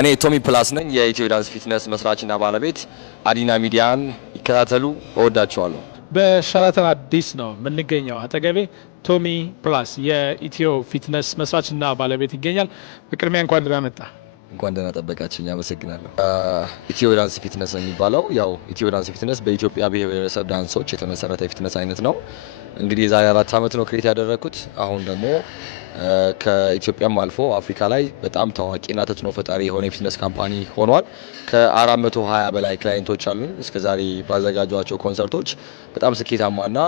እኔ ቶሚ ፕላስ ነኝ የኢትዮ ዳንስ ፊትነስ መስራችና ባለቤት። አዲና ሚዲያን ይከታተሉ፣ እወዳቸዋለሁ። በሸራተን አዲስ ነው የምንገኘው። አጠገቤ ቶሚ ፕላስ የኢትዮ ፊትነስ መስራችና ባለቤት ይገኛል። በቅድሚያ እንኳን ደህና መጣ። እንኳን ደህና ጠበቃችሁኝ። አመሰግናለሁ። ኢትዮ ዳንስ ፊትነስ ነው የሚባለው። ያው ኢትዮ ዳንስ ፊትነስ በኢትዮጵያ ብሔር ብሔረሰብ ዳንሶች የተመሰረተ የፊትነስ አይነት ነው። እንግዲህ የዛሬ 4 ዓመት ነው ክሬት ያደረኩት። አሁን ደግሞ ከኢትዮጵያም አልፎ አፍሪካ ላይ በጣም ታዋቂና ተጽዕኖ ፈጣሪ የሆነ የፊትነስ ካምፓኒ ሆኗል። ከ420 በላይ ክላይንቶች አሉን። እስከዛሬ ባዘጋጇቸው ኮንሰርቶች በጣም ስኬታማና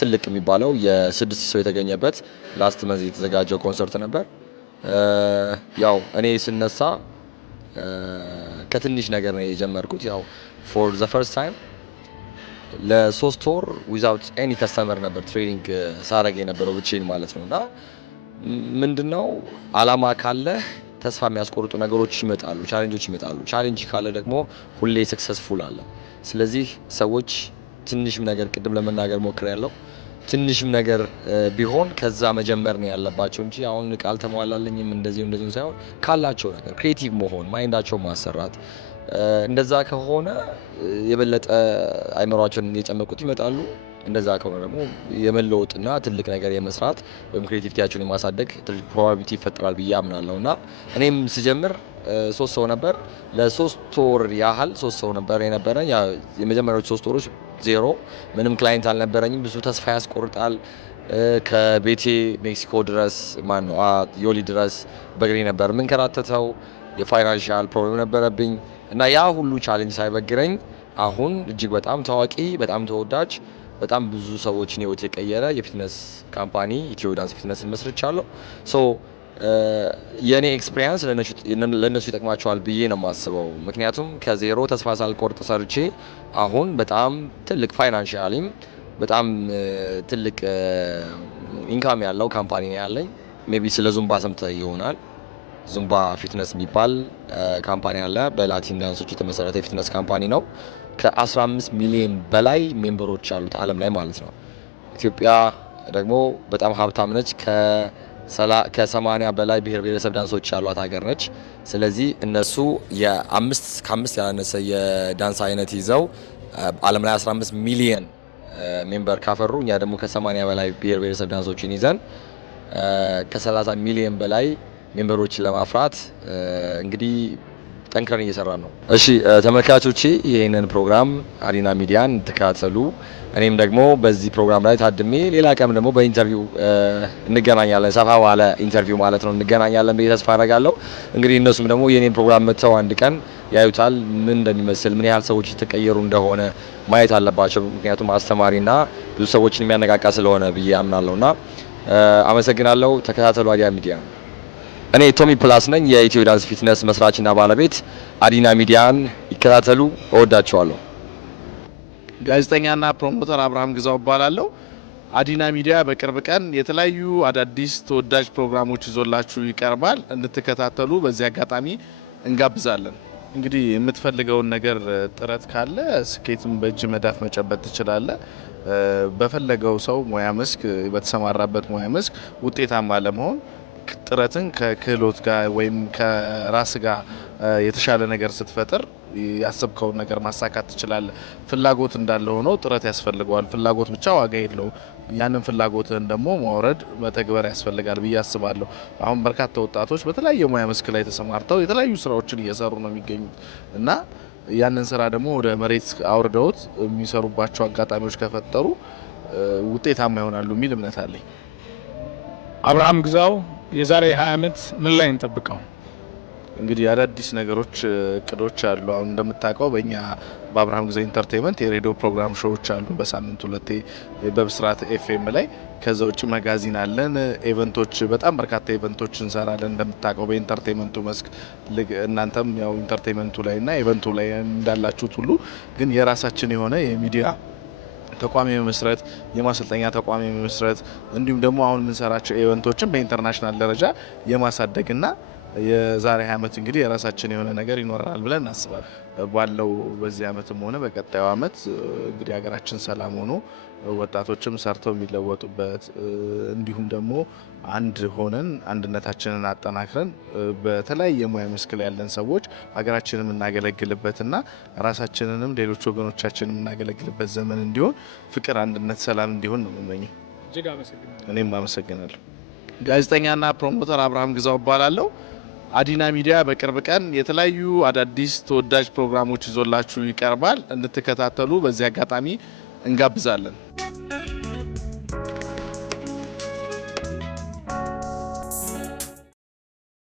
ትልቅ የሚባለው የ6 ሰው የተገኘበት ላስት መንዝ የተዘጋጀው ኮንሰርት ነበር። ያው እኔ ስነሳ ከትንሽ ነገር ነው የጀመርኩት። ያው ፎር ዘ ፈርስት ታይም ለ3 ወር ዊዛውት ኤኒ ከስተመር ነበር ትሬኒንግ ሳረግ የነበረው ብቻዬን ማለት ነውና ምንድነው አላማ ካለ ተስፋ የሚያስቆርጡ ነገሮች ይመጣሉ፣ ቻሌንጆች ይመጣሉ። ቻሌንጅ ካለ ደግሞ ሁሌ ሰክሰስፉል አለ። ስለዚህ ሰዎች ትንሽም ነገር ቅድም ለመናገር ሞክሬያለሁ፣ ትንሽም ነገር ቢሆን ከዛ መጀመር ነው ያለባቸው እንጂ አሁን ቃል ተሟላለኝም እንደዚህ ሳይሆን ካላቸው ነገር ክሬቲቭ መሆን፣ ማይንዳቸው ማሰራት። እንደዛ ከሆነ የበለጠ አይምሯቸውን እየጨመቁት ይመጣሉ። እንደዛ ከሆነ ደግሞ የመለወጥና ትልቅ ነገር የመስራት ወይም ክሬቲቪቲያቸውን የማሳደግ ትልቅ ፕሮባቢሊቲ ይፈጠራል ብዬ አምናለሁ። እና እኔም ስጀምር 3 ሰው ነበር። ለ3 ወር ያህል 3 ሰው ነበር የነበረኝ። የመጀመሪያዎቹ 3 ወሮች ዜሮ፣ ምንም ክላይንት አልነበረኝም። ብዙ ተስፋ ያስቆርጣል። ከቤቴ ሜክሲኮ ድረስ ዮሊ ድረስ በእግሬ ነበር የምንከራተተው። የፋይናንሻል ፕሮብሌም ነበረብኝ እና ያ ሁሉ ቻሌንጅ ሳይበግረኝ አሁን እጅግ በጣም ታዋቂ፣ በጣም ተወዳጅ፣ በጣም ብዙ ሰዎችን ህይወት የቀየረ የፊትነስ ካምፓኒ ኢትዮ ዳንስ ፊትነስን መስርቻለሁ። ሶ የኔ ኤክስፒሪየንስ ለነሱ ይጠቅማቸዋል ብዬ ነው የማስበው። ምክንያቱም ከዜሮ ተስፋ ሳልቆርጥ ሰርቼ አሁን በጣም ትልቅ ፋይናንሻሊም በጣም ትልቅ ኢንካም ያለው ካምፓኒ ነው ያለኝ። ሜቢ ስለ ዙምባ ሰምተህ ይሆናል። ዙምባ ፊትነስ የሚባል ካምፓኒ አለ። በላቲን ዳንሶች የተመሰረተ የፊትነስ ካምፓኒ ነው። ከ15 ሚሊዮን በላይ ሜምበሮች አሉት ዓለም ላይ ማለት ነው። ኢትዮጵያ ደግሞ በጣም ሀብታም ነች። ከ80 በላይ ብሔር ብሔረሰብ ዳንሶች ያሏት ሀገር ነች። ስለዚህ እነሱ ከአምስት ያላነሰ የዳንስ አይነት ይዘው ዓለም ላይ 15 ሚሊዮን ሜምበር ካፈሩ፣ እኛ ደግሞ ከ80 በላይ ብሔር ብሔረሰብ ዳንሶችን ይዘን ከ30 ሚሊዮን በላይ ሜምበሮችን ለማፍራት እንግዲህ ጠንክረን እየሰራን ነው። እሺ ተመልካቾቼ ይህንን ፕሮግራም አዲና ሚዲያን ተከታተሉ። እኔም ደግሞ በዚህ ፕሮግራም ላይ ታድሜ ሌላ ቀን ደግሞ በኢንተርቪው እንገናኛለን። ሰፋ ባለ ኢንተርቪው ማለት ነው እንገናኛለን ብዬ ተስፋ አደርጋለሁ። እንግዲህ እነሱም ደግሞ የኔን ፕሮግራም መጥተው አንድ ቀን ያዩታል፣ ምን እንደሚመስል፣ ምን ያህል ሰዎች የተቀየሩ እንደሆነ ማየት አለባቸው። ምክንያቱም አስተማሪና ብዙ ሰዎችን የሚያነቃቃ ስለሆነ ብዬ አምናለሁና አመሰግናለሁ። ተከታተሉ አዲና ሚዲያ። እኔ ቶሚ ፕላስ ነኝ የኢትዮ ዳንስ ፊትነስ መስራችና ባለቤት። አዲና ሚዲያን ይከታተሉ፣ እወዳቸዋለሁ። ጋዜጠኛና ፕሮሞተር አብርሃም ግዛው እባላለሁ። አዲና ሚዲያ በቅርብ ቀን የተለያዩ አዳዲስ ተወዳጅ ፕሮግራሞች ይዞላችሁ ይቀርባል። እንድትከታተሉ በዚህ አጋጣሚ እንጋብዛለን። እንግዲህ የምትፈልገውን ነገር ጥረት ካለ ስኬትን በእጅ መዳፍ መጨበጥ ትችላለህ። በፈለገው ሰው ሙያ መስክ፣ በተሰማራበት ሙያ መስክ ውጤታማ ለመሆን ጥረትን ከክህሎት ጋር ወይም ከራስ ጋር የተሻለ ነገር ስትፈጥር ያሰብከውን ነገር ማሳካት ትችላለህ። ፍላጎት እንዳለ ሆኖ ጥረት ያስፈልገዋል። ፍላጎት ብቻ ዋጋ የለውም። ያንን ፍላጎትን ደግሞ ማውረድ መተግበር ያስፈልጋል ብዬ አስባለሁ። አሁን በርካታ ወጣቶች በተለያየ ሙያ መስክ ላይ ተሰማርተው የተለያዩ ስራዎችን እየሰሩ ነው የሚገኙት እና ያንን ስራ ደግሞ ወደ መሬት አውርደውት የሚሰሩባቸው አጋጣሚዎች ከፈጠሩ ውጤታማ ይሆናሉ የሚል እምነት አለኝ። አብርሃም ግዛው የዛሬ 20 ዓመት ምን ላይ እንጠብቀው? እንግዲህ አዳዲስ ነገሮች፣ እቅዶች አሉ። አሁን እንደምታውቀው በእኛ በአብርሃም ግዛው ኢንተርቴይንመንት የሬዲዮ ፕሮግራም ሾዎች አሉ በሳምንት 2 በብስራት ኤፍኤም ላይ። ከዛ ውጭ መጋዚን አለን። ኢቨንቶች፣ በጣም በርካታ ኢቨንቶች እንሰራለን። እንደምታውቀው በኢንተርቴይንመንቱ መስክ እናንተም ያው ኢንተርቴይንመንቱ ላይ እና ኢቨንቱ ላይ እንዳላችሁት ሁሉ ግን የራሳችን የሆነ የሚዲያ ተቋም የመስረት፣ የማሰልጠኛ ተቋም የመስረት እንዲሁም ደግሞ አሁን የምንሰራቸው ኢቨንቶችን በኢንተርናሽናል ደረጃ የማሳደግና የዛሬ ዓመት እንግዲህ የራሳችን የሆነ ነገር ይኖራል ብለን እናስባለን። ባለው በዚህ ዓመትም ሆነ በቀጣዩ ዓመት እንግዲህ ሀገራችን ሰላም ሆኖ ወጣቶችም ሰርተው የሚለወጡበት እንዲሁም ደግሞ አንድ ሆነን አንድነታችንን አጠናክረን በተለያየ ሙያ መስክ ላይ ያለን ሰዎች ሀገራችንን የምናገለግልበትና ራሳችንንም ሌሎች ወገኖቻችንን የምናገለግልበት ዘመን እንዲሆን ፍቅር፣ አንድነት፣ ሰላም እንዲሆን ነው የምመኘው። እኔም አመሰግናለሁ። ጋዜጠኛና ፕሮሞተር አብርሃም ግዛው እባላለሁ። አዲና ሚዲያ በቅርብ ቀን የተለያዩ አዳዲስ ተወዳጅ ፕሮግራሞች ይዞላችሁ ይቀርባል። እንድትከታተሉ በዚህ አጋጣሚ እንጋብዛለን።